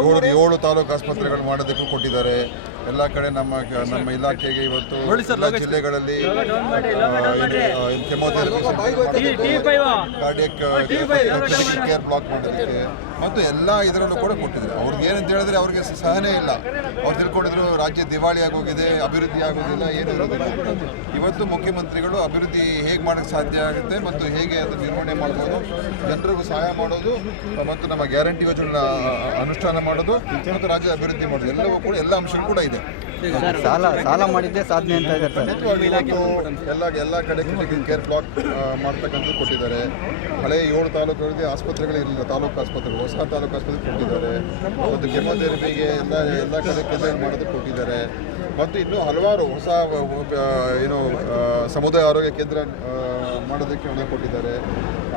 ಏಳು ಏಳು ತಾಲೂಕು ಆಸ್ಪತ್ರೆಗಳು ಮಾಡೋದಕ್ಕೂ ಕೊಟ್ಟಿದ್ದಾರೆ. ಎಲ್ಲ ಕಡೆ ನಮ್ಮ ನಮ್ಮ ಇಲಾಖೆಗೆ ಇವತ್ತು ಜಿಲ್ಲೆಗಳಲ್ಲಿ ಕೆಮೊಥೆರಪಿ ಕಾರ್ಡಿಯಕ್ ಕೇರ್ ಬ್ಲಾಕ್ ಮಾಡೋದಕ್ಕೆ ಮತ್ತು ಎಲ್ಲ ಇದರಲ್ಲೂ ಕೂಡ ಕೊಟ್ಟಿದ್ದಾರೆ. ಅವ್ರಿಗೆ ಏನಂತ ಹೇಳಿದ್ರೆ ಅವ್ರಿಗೆ ಸಹನೆ ಇಲ್ಲ. ಅವ್ರು ತಿಳ್ಕೊಂಡಿದ್ರು ರಾಜ್ಯ ದಿವಾಳಿ ಆಗೋಗಿದೆ ಅಭಿವೃದ್ಧಿ ಆಗೋದಿಲ್ಲ ಏನು ಇರೋದಿಲ್ಲ. ಇವತ್ತು ಮುಖ್ಯಮಂತ್ರಿಗಳು ಅಭಿವೃದ್ಧಿ ಹೇಗೆ ಮಾಡೋಕ್ಕೆ ಸಾಧ್ಯ ಆಗುತ್ತೆ ಮತ್ತು ಹೇಗೆ ಅದು ನಿರ್ವಹಣೆ ಮಾಡ್ಬೋದು ಜನರಿಗೂ ಸಹಾಯ ಮಾಡೋದು ಮತ್ತು ನಮ್ಮ ಗ್ಯಾರಂಟಿ ಯೋಜನೆ ಅನುಷ್ಠಾನ ಮಾಡೋದು ಮತ್ತು ರಾಜ್ಯದ ಅಭಿವೃದ್ಧಿ ಮಾಡೋದು ಎಲ್ಲವೂ ಕೂಡ ಎಲ್ಲ ಅಂಶಗಳು ಕೂಡ ಇದೆ. ಸಾಲ ಸಾಲ ಮಾಡಿದ್ದೆ ಸಾಧನೆ ಅಂತ ಇದ್ದಾರೆ ಸರ್. ಎಲ್ಲ ಎಲ್ಲ ಕಡೆ ಕ್ರಿಟಿಕಲ್ ಕೇರ್ ಬ್ಲಾಕ್ ಮಾಡ್ತಕ್ಕಂಥದ್ದು ಕೊಟ್ಟಿದ್ದಾರೆ. ಹಳೆ ಏಳು ತಾಲೂಕುಗಳಿಗೆ ಆಸ್ಪತ್ರೆಗಳಿರಲಿಲ್ಲ ತಾಲೂಕು ಆಸ್ಪತ್ರೆಗಳು ಹೊಸ ತಾಲೂಕು ಆಸ್ಪತ್ರೆ ಕೊಟ್ಟಿದ್ದಾರೆ. ಮತ್ತು ಕೆಮೊಥೆರಪಿಗೆ ಎಲ್ಲ ಎಲ್ಲ ಕಡೆ ಕೇಂದ್ರ ಮಾಡೋದಕ್ಕೆ ಕೊಟ್ಟಿದ್ದಾರೆ. ಮತ್ತು ಇನ್ನೂ ಹಲವಾರು ಹೊಸ ಏನು ಸಮುದಾಯ ಆರೋಗ್ಯ ಕೇಂದ್ರ ಮಾಡೋದಕ್ಕೆ ಹಣ ಕೊಟ್ಟಿದ್ದಾರೆ.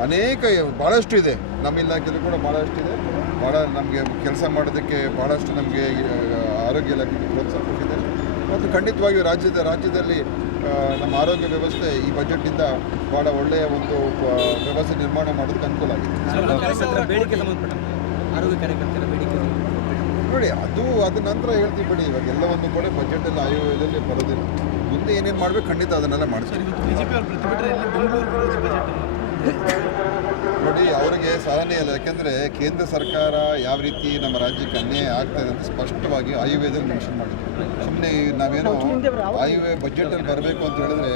ಅನೇಕ ಭಾಳಷ್ಟು ಇದೆ. ನಮ್ಮ ಇಲಾಖೆಯಲ್ಲಿ ಕೂಡ ಭಾಳಷ್ಟು ಇದೆ. ಭಾಳ ನಮಗೆ ಕೆಲಸ ಮಾಡೋದಕ್ಕೆ ಭಾಳಷ್ಟು ನಮಗೆ ಆರೋಗ್ಯ ಇಲಾಖೆಗೆ ಪ್ರೋತ್ಸಾಹ ಕೊಟ್ಟಿದ್ದಾರೆ. ಮತ್ತು ಖಂಡಿತವಾಗಿಯೂ ರಾಜ್ಯದ ರಾಜ್ಯದಲ್ಲಿ ನಮ್ಮ ಆರೋಗ್ಯ ವ್ಯವಸ್ಥೆ ಈ ಬಜೆಟ್ನಿಂದ ಭಾಳ ಒಳ್ಳೆಯ ಒಂದು ವ್ಯವಸ್ಥೆ ನಿರ್ಮಾಣ ಮಾಡೋದಕ್ಕೆ ಅನುಕೂಲ ಆಗಿದೆ. ನೋಡಿ ಅದು ಅದ ನಂತರ ಹೇಳ್ತೀವಿ ಬಿಡಿ ಇವಾಗ ಎಲ್ಲವನ್ನು ಕೂಡ ಬಜೆಟಲ್ಲಿ ಆಯೋಗದಲ್ಲಿ ಬರೋದಿಲ್ಲ. ಮುಂದೆ ಏನೇನು ಮಾಡಬೇಕು ಖಂಡಿತ ಅದನ್ನೆಲ್ಲ ಮಾಡಿಸ್ತೀವಿ ನೋಡಿ ಅವರಿಗೆ ಸಹನೆ ಇಲ್ಲ. ಯಾಕೆಂದರೆ ಕೇಂದ್ರ ಸರ್ಕಾರ ಯಾವ ರೀತಿ ನಮ್ಮ ರಾಜ್ಯಕ್ಕೆ ಅನ್ಯಾಯ ಆಗ್ತಾ ಇದೆ ಅಂತ ಸ್ಪಷ್ಟವಾಗಿ ಆಯುರ್ವೇದದಲ್ಲಿ ಮೆನ್ಷನ್ ಮಾಡಿದ್ರು. ಸುಮ್ಮನೆ ನಾವೇನು ಆಯುರ್ವೇದ ಬಜೆಟಲ್ಲಿ ಬರಬೇಕು ಅಂತ ಹೇಳಿದ್ರೆ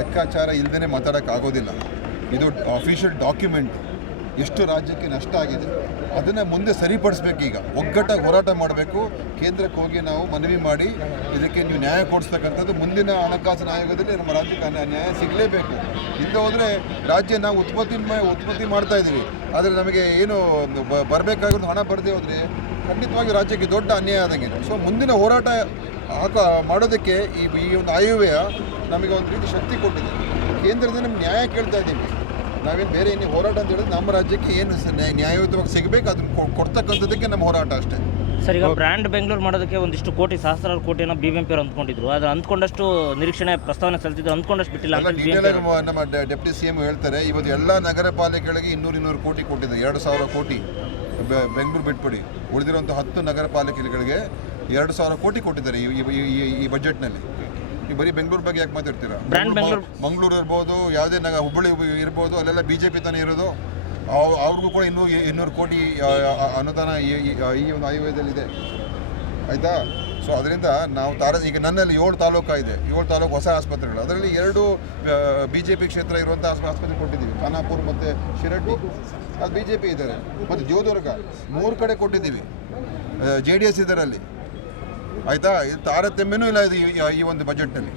ಲೆಕ್ಕಾಚಾರ ಇಲ್ಲದೇ ಮಾತಾಡೋಕ್ಕಾಗೋದಿಲ್ಲ ಇದು ಅಫಿಷಿಯಲ್ ಡಾಕ್ಯುಮೆಂಟ್ ಎಷ್ಟು ರಾಜ್ಯಕ್ಕೆ ನಷ್ಟ ಆಗಿದೆ ಅದನ್ನು ಮುಂದೆ ಸರಿಪಡಿಸ್ಬೇಕು ಈಗ. ಒಗ್ಗಟ್ಟಾಗಿ ಹೋರಾಟ ಮಾಡಬೇಕು. ಕೇಂದ್ರಕ್ಕೆ ಹೋಗಿ ನಾವು ಮನವಿ ಮಾಡಿ ಇದಕ್ಕೆ ನೀವು ನ್ಯಾಯ ಕೊಡಿಸ್ತಕ್ಕಂಥದ್ದು ಮುಂದಿನ ಹಣಕಾಸಿನ ಆಯೋಗದಲ್ಲಿ ನಮ್ಮ ರಾಜ್ಯಕ್ಕೆ ನ್ಯಾಯ ಸಿಗಲೇಬೇಕು. ಇಲ್ಲದೆ ಹೋದರೆ ರಾಜ್ಯ ನಾವು ಉತ್ಪತ್ತಿ ಉತ್ಪತ್ತಿ ಮಾಡ್ತಾ ಇದ್ದೀವಿ. ಆದರೆ ನಮಗೆ ಏನು ಬರಬೇಕಾಗಿರೋದು ಹಣ ಬರದೇ ಹೋದರೆ ಖಂಡಿತವಾಗಿ ರಾಜ್ಯಕ್ಕೆ ದೊಡ್ಡ ಅನ್ಯಾಯ ಆದಂಗೆ. ಸೊ ಮುಂದಿನ ಹೋರಾಟ ಹಾಕ ಮಾಡೋದಕ್ಕೆ ಈ ಈ ಒಂದು ಆಯುವ್ಯ ನಮಗೆ ಒಂದು ರೀತಿ ಶಕ್ತಿ ಕೊಟ್ಟಿದೆ. ಕೇಂದ್ರದಿಂದ ನಮ್ಗೆ ನ್ಯಾಯ ಕೇಳ್ತಾ ಇದ್ದೀವಿ ನಾವೇನು ಬೇರೆ ಏನು ಹೋರಾಟ ಅಂತ ಹೇಳಿದ್ರೆ ನಮ್ಮ ರಾಜ್ಯಕ್ಕೆ ಏನು ನ್ಯಾಯ- ನ್ಯಾಯಯುತವಾಗಿ ಸಿಗಬೇಕು ಅದನ್ನು ಕೊ- ಕೊಡ್ತಕ್ಕಂಥದ್ದಕ್ಕೆ ನಮ್ಮ ಹೋರಾಟ ಅಷ್ಟೇ. ಸರ್ ಈಗ ಬ್ರ್ಯಾಂಡ್ ಬೆಂಗಳೂರು ಮಾಡೋದಕ್ಕೆ ಒಂದಿಷ್ಟು ಕೋಟಿ ಸಹಸ್ರಾರು ಕೋಟಿನ ಬಿ ಬಿ ಎಂ ಪಿ ಅವ್ರು ಅಂದ್ಕೊಂಡಿದ್ರು. ಅದು ಅಂದ್ಕೊಂಡಷ್ಟು ನಿರೀಕ್ಷಣೆ ಪ್ರಸ್ತಾವನೆ ಸಲ್ಲಿಸಿದ್ರು ಅಂದ್ಕೊಂಡಷ್ಟು ಬಿಟ್ಟಿಲ್ಲ. ನಮ್ಮ ಡೆಪ್ಟಿ ಸಿ ಎಂ ಹೇಳ್ತಾರೆ ಇವತ್ತು ಎಲ್ಲ ನಗರ ಪಾಲಿಕೆಗಳಿಗೆ ಇನ್ನೂರು ಇನ್ನೂರು ಕೋಟಿ ಕೊಟ್ಟಿದ್ದಾರೆ ಎರಡು ಸಾವಿರ ಕೋಟಿ ಬೆ- ಬೆಂಗಳೂರು ಬಿಟ್ಬಿಡಿ. ಉಳಿದಿರುವಂಥ ಹತ್ತು ನಗರ ಪಾಲಿಕೆಗಳಿಗೆ ಎರಡು ಸಾವಿರ ಕೋಟಿ ಕೊಟ್ಟಿದ್ದಾರೆ ಈ- ಈ- ಈ- ಈ ಬಜೆಟ್ನಲ್ಲಿ ಈ ಬರೀ ಬೆಂಗಳೂರು ಬಗ್ಗೆ ಯಾಕೆ ಮಾತಾಡ್ತೀರಾ? ಬೆಂಗಳೂರು- ಮಂಗಳೂರು ಇರ್ಬೋದು ಯಾವುದೇ ನಗ ಹುಬ್ಬಳ್ಳಿ ಇರ್ಬೋದು ಅಲ್ಲೆಲ್ಲ ಬಿ ಜೆ ಪಿ ತಾನೇ ಇರೋದು. ಅವ್- ಅವ್ರಿಗೂ ಕೂಡ ಇನ್ನೂ ಇನ್ನೂರು ಕೋಟಿ ಅನುದಾನ ಈ- ಒಂದು ಆಯುರ್ವೇದದಲ್ಲಿದೆ. ಆಯಿತಾ? ಸೊ ಅದರಿಂದ ನಾವು ತಾರ ಈಗ ನನ್ನಲ್ಲಿ ಏಳು ತಾಲೂಕು ಇದೆ. ಏಳು ತಾಲೂಕು ಹೊಸ ಆಸ್ಪತ್ರೆಗಳು. ಅದರಲ್ಲಿ ಎರಡು ಬಿ ಜೆ ಪಿ ಕ್ಷೇತ್ರ ಇರುವಂಥ ಆಸ್ಪ- ಆಸ್ಪತ್ರೆ ಕೊಟ್ಟಿದ್ದೀವಿ. ಖಾನಾಪುರ್ ಮತ್ತು ಶಿರಡ್ಡಿ ಅದು ಬಿ ಜೆ ಪಿ ಇದ್ದಾರೆ. ಮತ್ತು ಜೋದುರ್ಗ ಮೂರು ಕಡೆ ಕೊಟ್ಟಿದ್ದೀವಿ. ಜೆ ಡಿ ಎಸ್ ಇದರಲ್ಲಿ. ಆಯಿತಾ? ಇದು ತಾರತಮ್ಯನೂ ಇಲ್ಲ ಇದು ಈ- ಈ ಒಂದು ಬಜೆಟ್ನಲ್ಲಿ